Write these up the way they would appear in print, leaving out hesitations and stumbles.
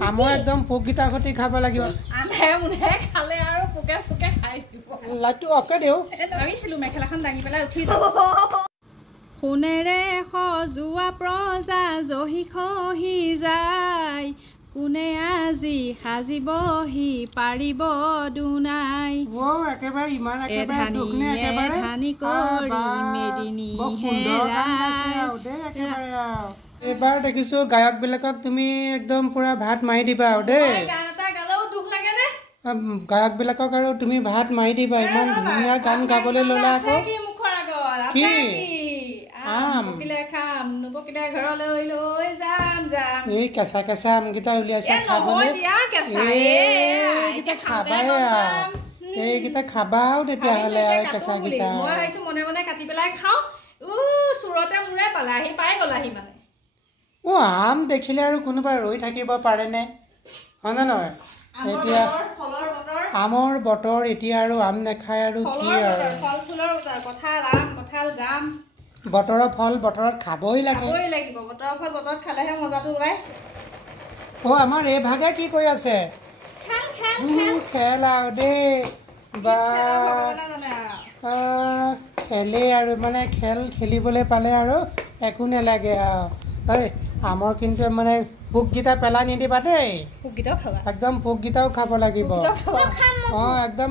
আমৰ একদম পোকগিটাৰ সৈতে খাব লাগিব আনে মুনে খালে আৰু পোকে চুকে খাই দিব লাইটটো অফকে দিও ভাবিছিলো মেখেলাখন দাঙি পেলাই উঠি যাব সোণেৰে সজোৱা প্ৰজা জহি খহি যায় কোনে আজি সাজিবহি পাৰিব দুনাই ও একেবাৰে ইমান একেবাৰে দুখনে একেবাৰে ধানি কৰি মেদিনী এবাৰ দেখিছো গায়ক বিলাকক তুমি একদম পুৰা ভাত মাৰি দিবা আৰু দেই গান এটা গালেও দুখ লাগে নে গায়ক বিলাকক আৰু তুমি ভাত মাৰি দিবা ইমান ধুনীয়া গান গাবলৈ ললা আকৌ কি মুখৰ আগত কি আম পকিলে খাম নপকিলে ঘৰলৈ লৈ যাম যাম এই কেঁচা কেঁচা আমকেইটা উলিয়াইছা খাবলৈ এইকেইটা খাবাই এইকেইটা খাবাও তেতিয়াহ'লে আৰু কেঁচাকেইটা মই ভাবিছো মনে মনে কাটি পেলাই খাওঁ চোৰতে মূৰে পালে আহি পাই গ'লাহি মানে আম দেখিলে আৰু কোনোবা ৰৈ থাকিব পাৰেনে হয়নে নহয় এতিয়া আমৰ বতৰ এতিয়া আৰু আম নাখায় আৰু কি আৰু ফল ফুলৰ কঁঠাল আম কঁঠাল জাম বতৰৰ ফল বতৰত খাবই লাগিব বতৰৰ ফল বতৰত খালেহে মজাটো ওলাই আমাৰ এই ভাগে কি কৈ আছে খেল আৰু দেই বা খেলেই আৰু মানে খেল খেলিবলৈ পালে আৰু একো নালাগে আৰু আমৰ কিন্তু মানে পোককেইটা পেলাই নিদিবা দেই একদম পোককেইটাও খাব লাগিব একদম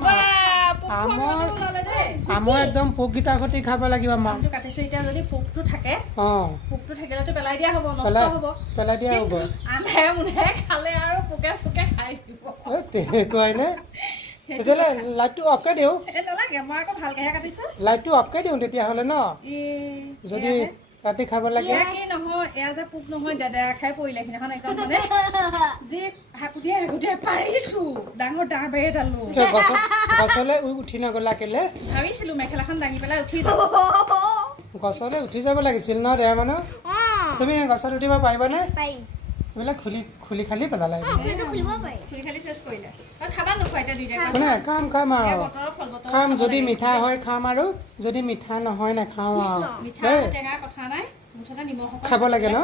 আমৰ একদম পোককেইটাৰ সৈতে খাব লাগিব আমটো কাটিছো এতিয়া যদি পোকটো থাকে পোকটো থাকিলেতো পেলাই দিয়া হ'ব নষ্ট হ'ব পেলাই দিয়া হ'ব আনে মুনে খালে আৰু পোকে চুকে খাই দিব তেনেকুৱাই নে তেতিয়াহ'লে লাইটটো অফকে দিওঁ নালাগে মই আকৌ ভালকেহে কাটিছো লাইটটো অফকে দিওঁ তেতিয়াহ'লে ন যদি কাটি খাব লাগে নহয় এয়া যে পোক নহয় দাদাৰা খাই পৰিলে সিদিনাখন একদম মানে যি হাকুটিয়াই পাৰিছো ডাঙৰ ডাঙৰ বেৰ এডালো গছলৈ উঠি নগলা কেলে ভাবিছিলো মেখেলাখন দাঙি পেলাই উঠি যাব গছলৈ উঠি যাব লাগিছিল ন দেয়া মানুহ তুমি গছত উঠিব পাৰিবানে এইবিলাক খুলি খালি পেলালে খাম যদি মিঠা হয় খাম আৰু যদি মিঠা নহয় নাখাওঁ খাব লাগে ন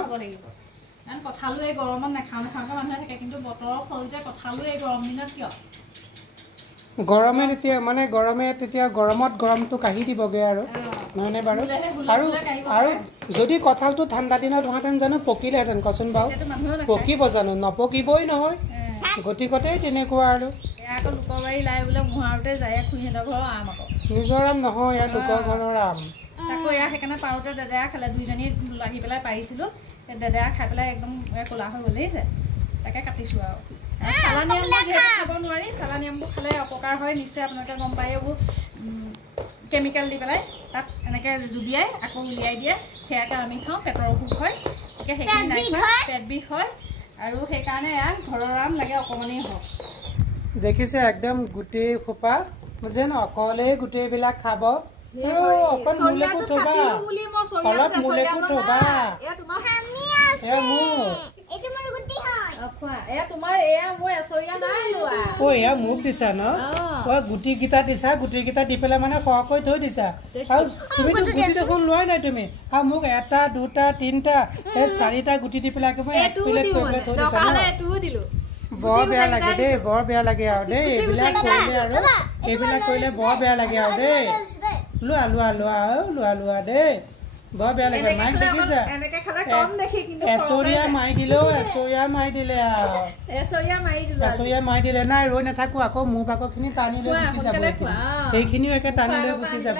কঁঠালো এই গৰমত নাখাওঁ মানুহে থাকে কিন্তু বতৰৰ ফল যে কঁঠালো এই গৰম দিনত কিয় গৰমে তেতিয়া গৰমত গৰমটো কাঢ়ি দিবগে আৰু নহয়নে বাৰু আৰু যদি কঁঠালটো ঠাণ্ডা দিনত হোৱাহেঁতেন জানো পকিলেহেঁতেন কচোন বাৰু পকিব জানো নপকিবই নহয় গতিকতে তেনেকুৱা আৰু নিজৰ আম নহয় ইয়াৰ লোকৰ ঘৰৰ আম তাকো এয়া সেইকাৰণে পাৰোঁতে দাদাই খালে দুইজনী লাগি পেলাই পাৰিছিলোঁ দাদাই খাই পেলাই একদম ক'লা হৈ গ'লেইছে তাকে কাটিছোঁ আৰু চালানী আমবোৰ যিহেতু খাব নোৱাৰি চালানী আমবোৰ খালে অপকাৰ হয় নিশ্চয় আপোনালোকে গম পায় এইবোৰ কেমিকেল দি পেলাই তাত এনেকৈ জুবিয়াই আকৌ উলিয়াই দিয়ে সেয়াকে আমি খাওঁ পেটৰ অসুখ হয় এতিয়া সেইখিনি নাই খোৱা পেট বিষ হয় আৰু সেইকাৰণে এয়া ঘৰৰ আম লাগে অকণমানেই হওক দেখিছে একদম গোটেই সোপা যেন অকলেই গোটেইবিলাক খাব অকণ মোলেকো থবা অলপ মোলেকো থবা এয়া মোক দিছা ন গুটিকেইটা দিছা গুটিকেইটা দি পেলাই মানে সৰহকৈ থৈ দিছা আৰু তুমিতো গুটি দেখোন লোৱাই নাই তুমি আৰু মোক এটা দুটা তিনিটা এই চাৰিটা গুটি দি পেলাই একেবাৰে এক প্লেট কৰি পেলাই থৈ দিছা ন বৰ বেয়া লাগে দেই বৰ বেয়া লাগে আৰু দেই এইবিলাক কৰিলে বৰ বেয়া লাগে আৰু দেই লোৱা দেই বৰ বেয়া লাগে মাইক দেখিছা এচৰীয়া মাৰি দিলেও এচৰীয়া মাৰি দিলে নাই ৰৈ নাথাকো আকৌ মোৰ পাকৰখিনি টানি লৈ গুচি যাব সেইখিনিও একে টানি লৈ গুচি যাব